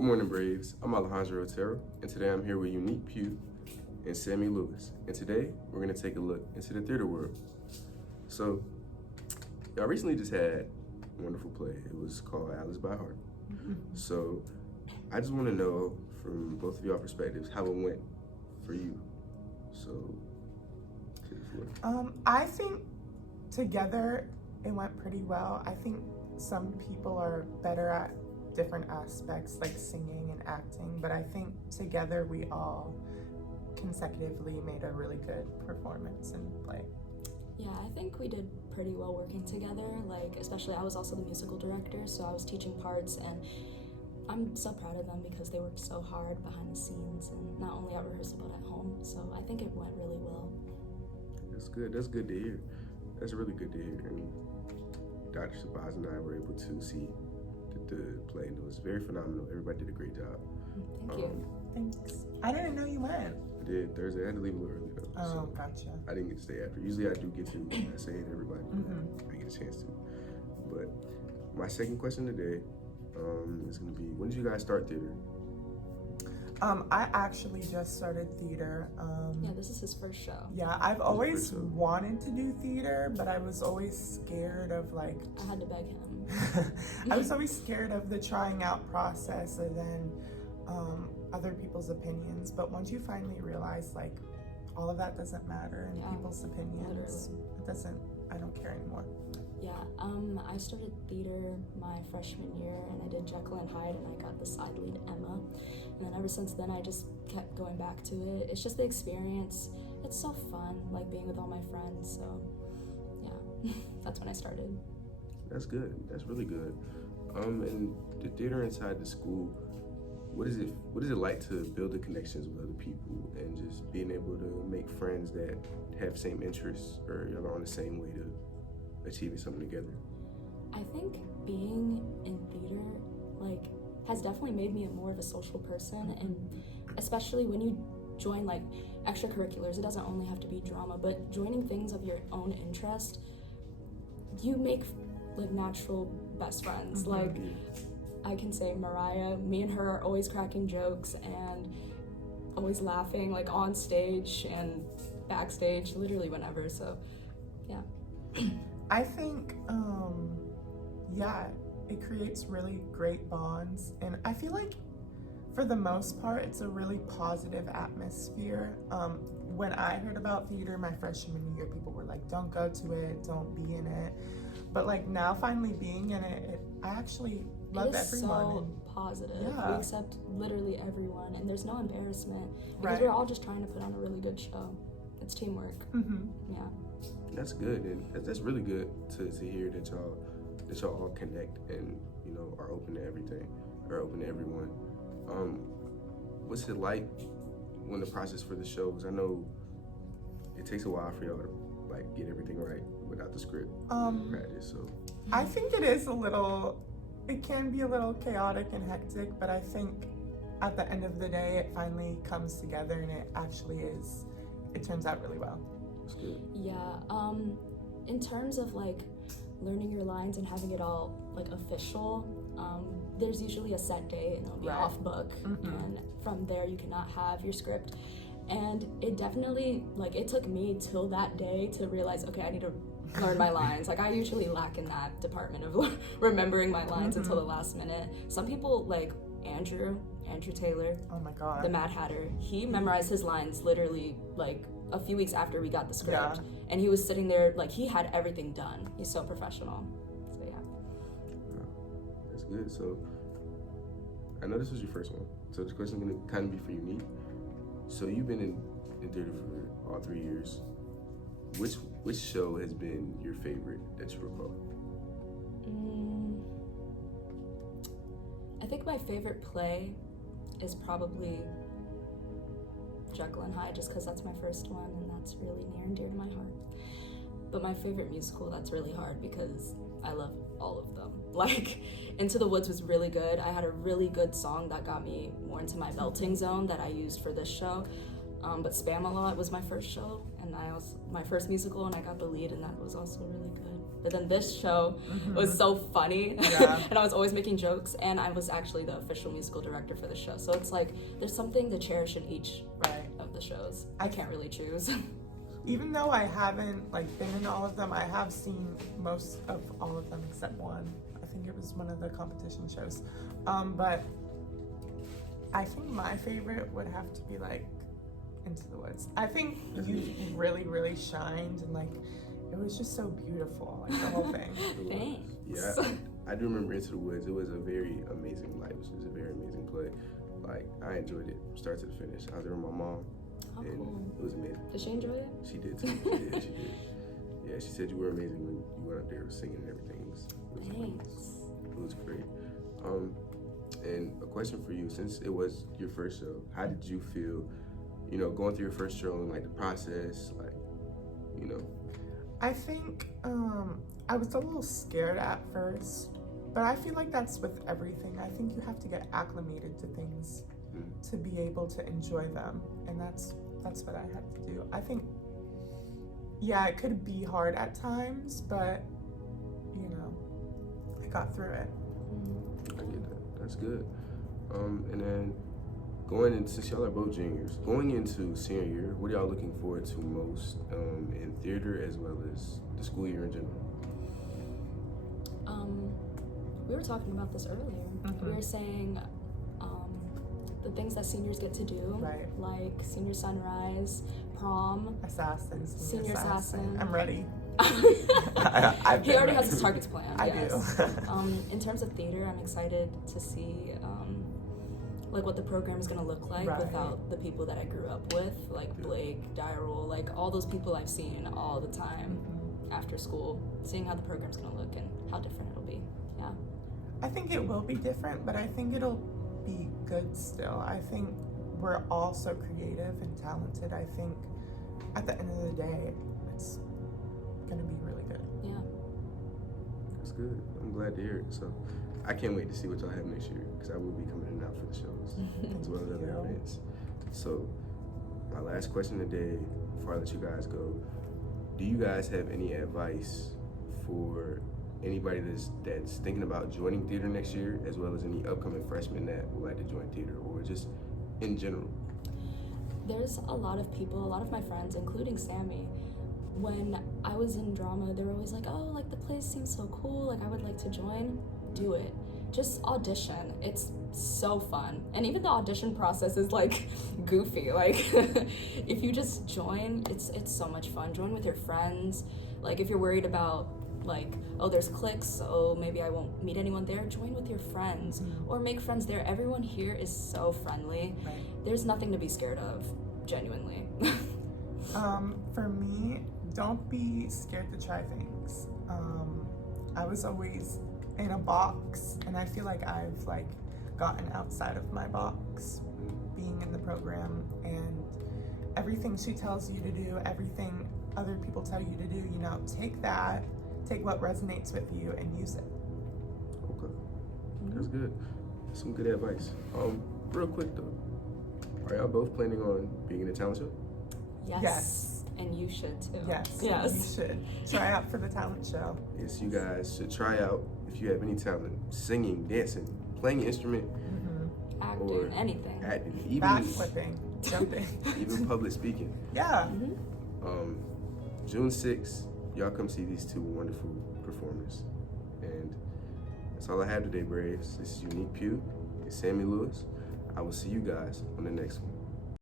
Good morning, Braves. I'm Alejandro, and today I'm here with Unyq and Sammie Lewis. And today we're going to take a look into the theater world. So, y'all recently just had a wonderful play. It was called Alice by Heart. So, I just want to know from both of y'all perspectives how it went for you. So, I think together it went pretty well. I think some people are better at different aspects like singing and acting, but I think together we all consecutively made a really good performance and play. Yeah, I think we did pretty well working together, like especially I was also the musical director, so I was teaching parts, and I'm so proud of them because they worked so hard behind the scenes and not only at rehearsal but at home, so I think it went really well. That's good. That's good to hear. That's really good to hear. And Dr. Shabazz and I were able to see the play, and it was very phenomenal. Everybody did a great job. Thank you. Thanks. I didn't know you went. I did Thursday. I had to leave a little early though. Oh, gotcha. I didn't get to stay after. Usually I do get to. I say it to everybody. I get a chance to. But my second question today is going to be, when did you guys start theater? I actually just started theater. Yeah, this is his first show. Yeah, I've always wanted to do theater, but I was always scared of like... I had to beg him. I was always scared of the trying out process and then other people's opinions. But once you finally realize like all of that doesn't matter and people's opinions, I don't care anymore. Yeah, I started theater my freshman year and I did Jekyll and Hyde and I got the side lead Emma. And then ever since then I just kept going back to it. It's just the experience. It's so fun, like being with all my friends. So yeah, that's when I started. That's good. That's really good. And the theater inside the school, what is it like to build the connections with other people and just being able to make friends that have same interests or y'all are on the same way to achieving something together? I think being in theater like has definitely made me more of a social person, and especially when you join like extracurriculars, it doesn't only have to be drama, but joining things of your own interest, you make like natural best friends. Like I can say Mariah, me and her are always cracking jokes and always laughing, like on stage and backstage, literally whenever. So yeah. I think it creates really great bonds, and I feel like for the most part it's a really positive atmosphere. When I heard about theater my freshman year, people were like, don't go to it, don't be in it. But like now finally being in it, I actually love everyone. It is so positive. Yeah. We accept literally everyone, and there's no embarrassment because we're all just trying to put on a really good show. It's teamwork. Yeah. That's good, and that's really good to hear that y'all all connect and are open to everything, or open to everyone. What's it like when the process for the shows? I know it takes a while for y'all to like get everything right without the script practice. So I think it can be a little chaotic and hectic, but I think at the end of the day it finally comes together and it turns out really well. That's good. Yeah, in terms of like learning your lines and having it all like official, there's usually a set day and it'll be off book, and from there you cannot have your script. And it definitely, like, it took me till that day to realize, okay, I need to learn my lines. Like, I usually lack in that department of remembering my lines until the last minute. Some people, like Andrew Taylor, oh my god, the Mad Hatter, he memorized his lines literally like a few weeks after we got the script, and he was sitting there like he had everything done. He's so professional. So yeah. That's good. So I know this was your first one, so this question is gonna kind of be for Unyq. So you've been in theater for all 3 years. Which show has been your favorite that you recall? I think my favorite play is probably Jekyll and Hyde, just because that's my first one and that's really near and dear to my heart. But my favorite musical, that's really hard because I love all of them. Like, Into the Woods was really good. I had a really good song that got me more into my belting zone that I used for this show. But Spamalot was my first show, and my first musical, and I got the lead, and that was also really good. But then this show was so funny, and I was always making jokes, and I was actually the official musical director for the show. So it's like there's something to cherish in each of the shows. I can't really choose. Even though I haven't like been in all of them, I have seen most of all of them except one. I think it was one of the competition shows. But I think my favorite would have to be like Into the Woods. I think you really, really shined, and like it was just so beautiful, like the whole thing. Thanks. Yeah, I do remember Into the Woods. It was a very amazing life. It was a very amazing play. Like, I enjoyed it, start to the finish. I was there with my mom, and cool. it was amazing. Did she enjoy it? She did too. She did. Yeah, she said you were amazing when you went up there singing and everything. It was great. And a question for you, since it was your first show, how did you feel, you know, going through your first show and like the process, like, you know? I think I was a little scared at first, but I feel like that's with everything. I think you have to get acclimated to things to be able to enjoy them, and that's what I had to do. I think, yeah, it could be hard at times, but you know, I got through it. I get that. That's good. And then since y'all are both juniors, going into senior year, what are y'all looking forward to most in theater as well as the school year in general? We were talking about this earlier. We were saying the things that seniors get to do, like senior sunrise, prom, senior assassin. I'm ready. He already has his targets planned. I do. In terms of theater, I'm excited to see like what the program is going to look like without the people that I grew up with, like Blake, Dyrol, like all those people I've seen all the time after school, seeing how the program's going to look and how different it'll be. Yeah. I think it will be different, but I think it'll be good still. I think we're all so creative and talented. I think at the end of the day, it's gonna be really good. Yeah. That's good. I'm glad to hear it. So I can't wait to see what y'all have next year, because I will be coming in and out for the shows as well as other events. So my last question today, before I let you guys go, do you guys have any advice for anybody that's thinking about joining theater next year, as well as any upcoming freshmen that would like to join theater, or just in general? There's a lot of people, a lot of my friends, including Sammie, when I was in drama, they were always like, oh, like the place seems so cool, like I would like to join. Do it. Just audition. It's so fun. And even the audition process is like goofy. Like if you just join, it's so much fun. Join with your friends. Like if you're worried about like, oh, there's cliques, oh, maybe I won't meet anyone there, join with your friends or make friends there. Everyone here is so friendly. There's nothing to be scared of, genuinely. For me, don't be scared to try things. I was always in a box, and I feel like I've like gotten outside of my box being in the program, and everything she tells you to do, everything other people tell you to do, you know, take what resonates with you and use it. Okay, that's good. Some good advice. Real quick though, are y'all both planning on being in a talent show? Yes. And you should too. Yes. You should try out for the talent show. Yes, you guys should try out if you have any talent, singing, dancing, playing an instrument, acting, or anything. Acting, even backflipping, jumping, even public speaking. Yeah. June 6th, y'all come see these two wonderful performers. And that's all I have today, Braves. This is Unyq and Sammie Lewis. I will see you guys on the next one.